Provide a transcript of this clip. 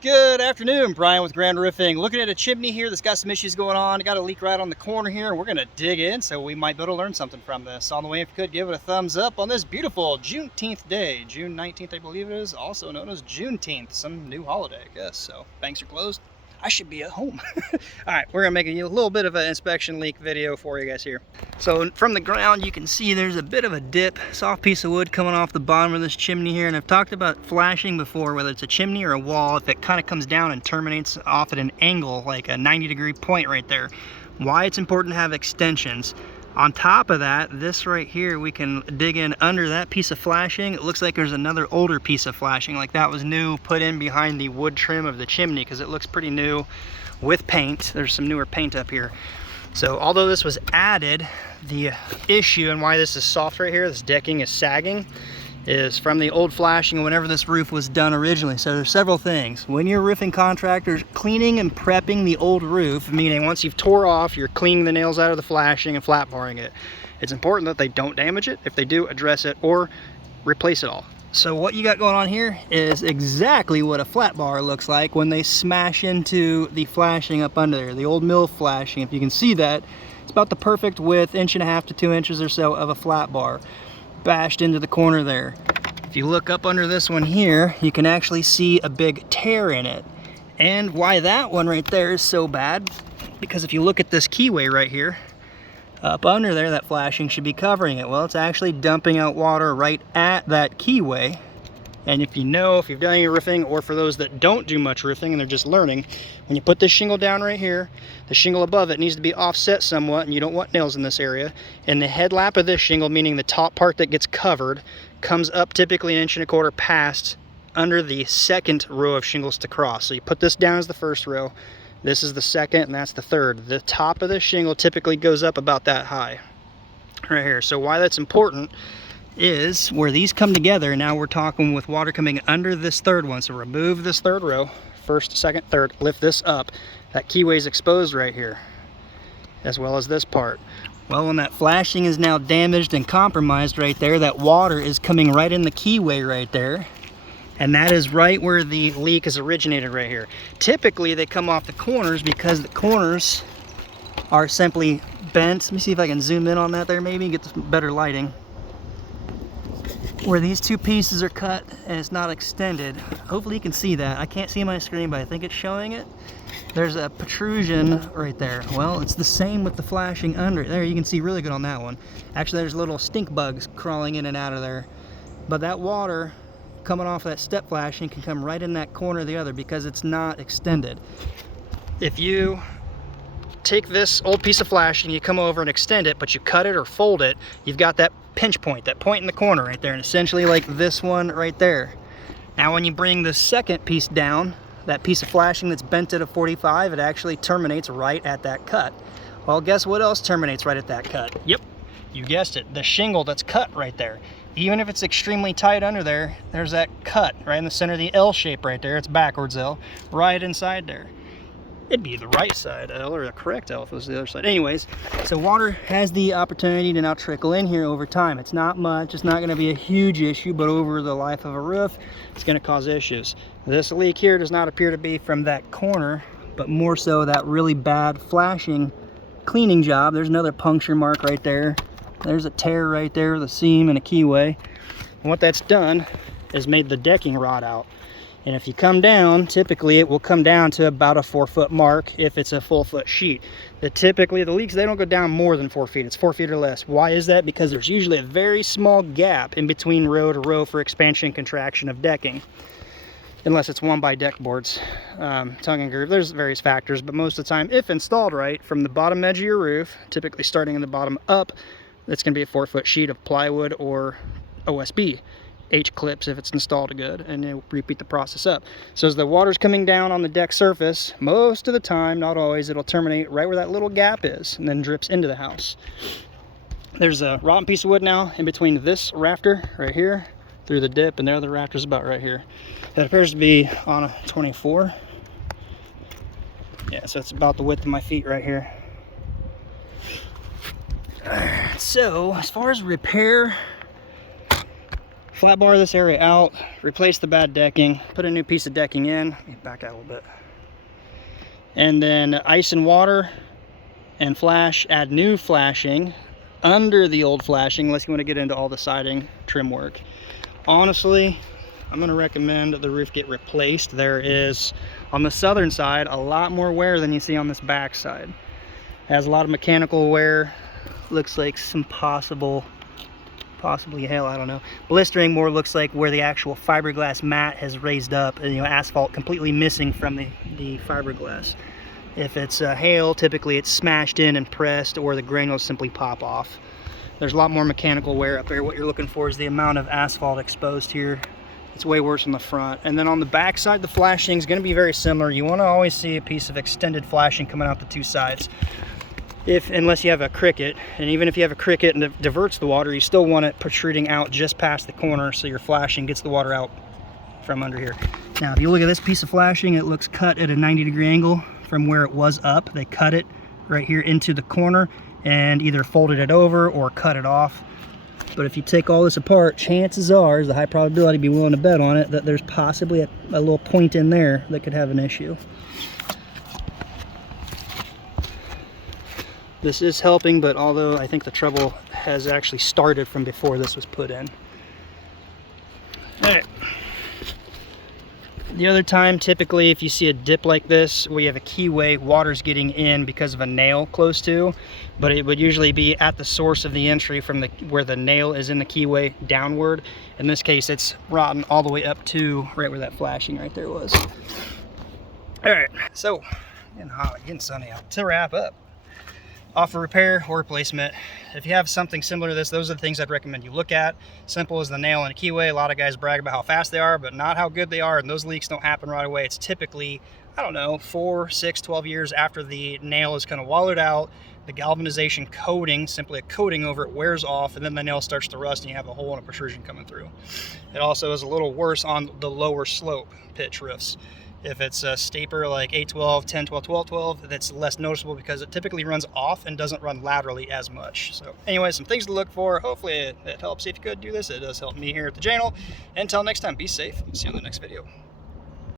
Good afternoon, Brian with Grand Roofing. Looking at a chimney here that's got some issues going on. Got a leak right on the corner here, and we're gonna dig in so we might be able to learn something from this. On the way, if you could give it a thumbs up on this beautiful Juneteenth day. June 19th, I believe it is, also known as Juneteenth, some new holiday, I guess. So banks are closed. I should be at home. All right, we're gonna make a little bit of an inspection leak video for you guys here. So from the ground, you can see there's a bit of a dip, soft piece of wood coming off the bottom of this chimney here. And I've talked about flashing before, whether it's a chimney or a wall, if it kind of comes down and terminates off at an angle, like a 90-degree point right there. Why it's important to have extensions. On top of that, this right here, we can dig in under that piece of flashing. It looks like there's another older piece of flashing, like that was new, put in behind the wood trim of the chimney, because it looks pretty new with paint. There's some newer paint up here. So although this was added, the issue and why this is soft right here, this decking is sagging, is from the old flashing whenever this roof was done originally. So there's several things. When you're roofing contractors, cleaning and prepping the old roof, meaning once you've tore off, you're cleaning the nails out of the flashing and flat barring it. It's important that they don't damage it. If they do, address it or replace it all. So what you got going on here is exactly what a flat bar looks like when they smash into the flashing up under there, the old mill flashing. If you can see that, it's about the perfect width, 1.5 to 2 inches or so of a flat bar bashed into the corner there. If you look up under this one here, you can actually see a big tear in it. And why that one right there is so bad, because if you look at this keyway right here, up under there, that flashing should be covering it. Well, it's actually dumping out water right at that keyway. And if you know, if you've done any roofing, or for those that don't do much roofing and they're just learning, when you put this shingle down right here, the shingle above it needs to be offset somewhat, and you don't want nails in this area. And the headlap of this shingle, meaning the top part that gets covered, comes up typically 1.25 inches past under the second row of shingles to cross. So you put this down as the first row, this is the second, and that's the third. The top of this shingle typically goes up about that high right here. So why that's important is where these come together. Now we're talking with water coming under this third one. So remove this third row, first, second, third, lift this up. That keyway is exposed right here, as well as this part. Well, when that flashing is now damaged and compromised right there, that water is coming right in the keyway right there. And that is right where the leak is originated right here. Typically they come off the corners because the corners are simply bent. Let me see if I can zoom in on that there maybe, get some better lighting. Where these two pieces are cut and it's not extended. Hopefully you can see that. I can't see my screen, but I think it's showing it. There's a protrusion right there. Well, it's the same with the flashing under. There, you can see really good on that one. Actually, there's little stink bugs crawling in and out of there. But that water coming off that step flashing can come right in that corner of the other because it's not extended. If you take this old piece of flashing, you come over and extend it, but you cut it or fold it, you've got that pinch point, that point in the corner right there, and essentially like this one right there. Now when you bring the second piece down, that piece of flashing that's bent at a 45, it actually terminates right at that cut. Well, guess what else terminates right at that cut? Yep, you guessed it, the shingle that's cut right there. Even if it's extremely tight under there, there's that cut right in the center of the L shape right there. It's backwards L, right inside there. It'd be the right side L, or the correct L if it was the other side. Anyways, so water has the opportunity to now trickle in here over time. It's not much, it's not gonna be a huge issue, but over the life of a roof, it's gonna cause issues. This leak here does not appear to be from that corner, but more so that really bad flashing cleaning job. There's another puncture mark right there. There's a tear right there, the seam and a keyway. And what that's done is made the decking rot out. And if you come down, typically it will come down to about a 4-foot mark if it's a full-foot sheet. Typically the leaks, they don't go down more than 4 feet. It's 4 feet or less. Why is that? Because there's usually a very small gap in between row to row for expansion and contraction of decking. Unless it's one by deck boards, tongue and groove. There's various factors, but most of the time, if installed right, from the bottom edge of your roof, typically starting in the bottom up, it's going to be a 4-foot sheet of plywood or OSB. H-clips if it's installed good, and it'll repeat the process up. So as the water's coming down on the deck surface, most of the time, not always, it'll terminate right where that little gap is and then drips into the house. There's a rotten piece of wood now in between this rafter right here through the dip, and the other rafter's about right here. That appears to be on a 24. Yeah, so it's about the width of my feet right here. So as far as repair, Flat bar this area out, replace the bad decking, put a new piece of decking in. Let me back out a little bit. And then ice and water and flash, add new flashing under the old flashing unless you want to get into all the siding trim work. Honestly, I'm going to recommend the roof get replaced. There is, on the southern side, a lot more wear than you see on this back side. Has a lot of mechanical wear. Looks like some possibly hail, I don't know. Blistering more looks like where the actual fiberglass mat has raised up, and, you know, asphalt completely missing from the fiberglass. If it's hail, typically it's smashed in and pressed, or the granules simply pop off. There's a lot more mechanical wear up there. What you're looking for is the amount of asphalt exposed here. It's way worse on the front. And then on the back side, the flashing is going to be very similar. You want to always see a piece of extended flashing coming out the two sides. Unless you have a cricket, and even if you have a cricket and it diverts the water, you still want it protruding out just past the corner so your flashing gets the water out from under here. Now, if you look at this piece of flashing, it looks cut at a 90-degree angle from where it was up. They cut it right here into the corner and either folded it over or cut it off. But if you take all this apart, chances are, there's a high probability, be willing to bet on it, that there's possibly a little point in there that could have an issue. This is helping, but although I think the trouble has actually started from before this was put in. All right. The other time, typically, if you see a dip like this, where you have a keyway, water's getting in because of a nail close to, but it would usually be at the source of the entry from where the nail is in the keyway downward. In this case, it's rotten all the way up to right where that flashing right there was. All right, so getting hot, getting sunny out. To wrap up, offer repair or replacement. If you have something similar to this, those are the things I'd recommend you look at. Simple as the nail in a keyway. A lot of guys brag about how fast they are, but not how good they are, and those leaks don't happen right away. It's typically, I don't know, 4, 6, 12 years after the nail is kind of wallowed out, the galvanization coating, simply a coating over it, wears off, and then the nail starts to rust and you have a hole and a protrusion coming through. It also is a little worse on the lower slope pitch roofs. If it's a steeper like 812, 1012, 1212, that's less noticeable because it typically runs off and doesn't run laterally as much. So anyway, some things to look for. Hopefully it helps. If you could do this, it does help me here at the channel. Until next time, be safe. See you on the next video.